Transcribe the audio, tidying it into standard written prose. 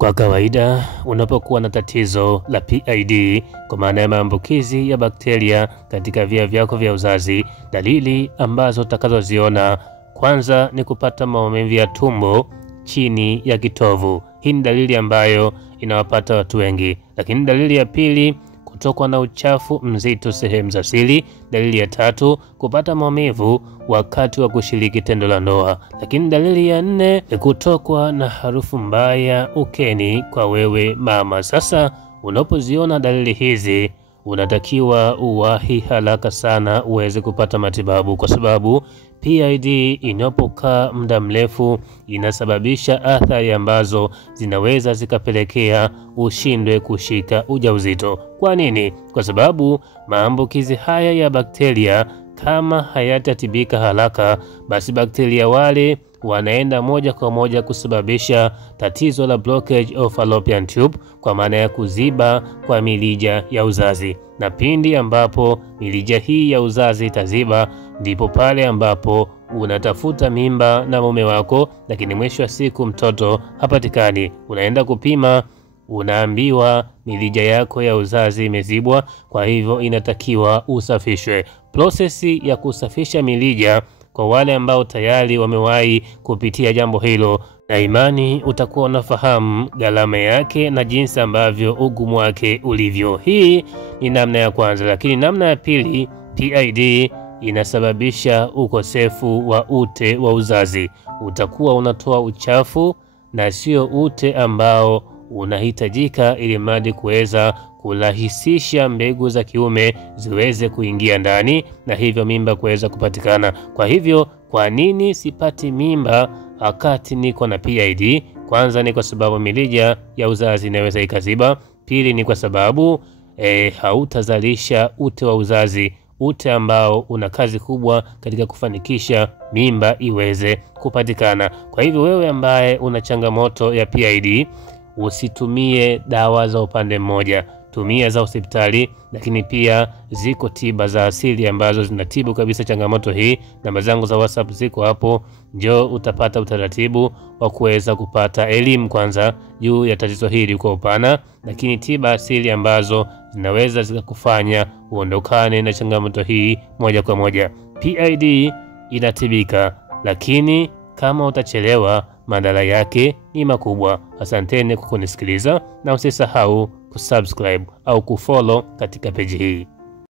Kwa kawaida, unapokuwa na tatizo la PID, kwa maana ya maambukizi ya bakteria katika via vyako vya uzazi, dalili ambazo utakazoziona, kwanza ni kupata maumivu ya tumbo chini ya kitovu. Hii ni dalili ambayo inawapata watu wengi. Lakini dalili ya pili, kutokwa na uchafu mzito sehemu za siri. Dalili ya tatu, kupata maumivu wakati wa kushiriki tendo la ndoa. Lakini dalili ya nne ni kutokwa na harufu mbaya ukeni kwa wewe mama. Sasa unapoziona dalili hizi, unatakiwa uwahi haraka sana uweze kupata matibabu, kwa sababu PID inapokaa muda mrefu inasababisha athari ambazo zinaweza zikapelekea ushindwe kushika ujauzito. Kwa nini? Kwa sababu maambukizi haya ya bakteria kama hayatatibika haraka, basi bakteria wale wanaenda moja kwa moja kusababisha tatizo la blockage of fallopian tube, kwa maana ya kuziba kwa milija ya uzazi. Na pindi ambapo milija hii ya uzazi itaziba, ndipo pale ambapo unatafuta mimba na mume wako, lakini mwisho wa siku mtoto hapatikani. Unaenda kupima, unaambiwa milija yako ya uzazi imezibwa, kwa hivyo inatakiwa usafishwe. Prosesi ya kusafisha milija, kwa wale ambao tayari wamewahi kupitia jambo hilo, na imani utakuwa unafahamu gharama yake na jinsi ambavyo ugumu wake ulivyo. Hii ni namna ya kwanza. Lakini namna ya pili, PID inasababisha ukosefu wa ute wa uzazi. Utakuwa unatoa uchafu na sio ute ambao unahitajika, ili mradi kuweza kurahisisha mbegu za kiume ziweze kuingia ndani na hivyo mimba kuweza kupatikana. Kwa hivyo, kwa nini sipati mimba wakati niko na PID? Kwanza ni kwa sababu milija ya uzazi inaweza ikaziba. Pili ni kwa sababu hautazalisha ute wa uzazi, ute ambao una kazi kubwa katika kufanikisha mimba iweze kupatikana. Kwa hivyo wewe ambaye una changamoto ya PID, usitumie dawa za upande mmoja, tumia za hospitali, lakini pia ziko tiba za asili ambazo zinatibu kabisa changamoto hii. Namba zangu za WhatsApp ziko hapo, njoo utapata utaratibu wa kuweza kupata elimu kwanza juu ya tatizo hili kwa upana, lakini tiba asili ambazo zinaweza zikakufanya uondokane na changamoto hii moja kwa moja. PID inatibika, lakini kama utachelewa, madhara yake ni makubwa. Asanteni kwa kunisikiliza, na usisahau kusubscribe au kufollow katika peji hii.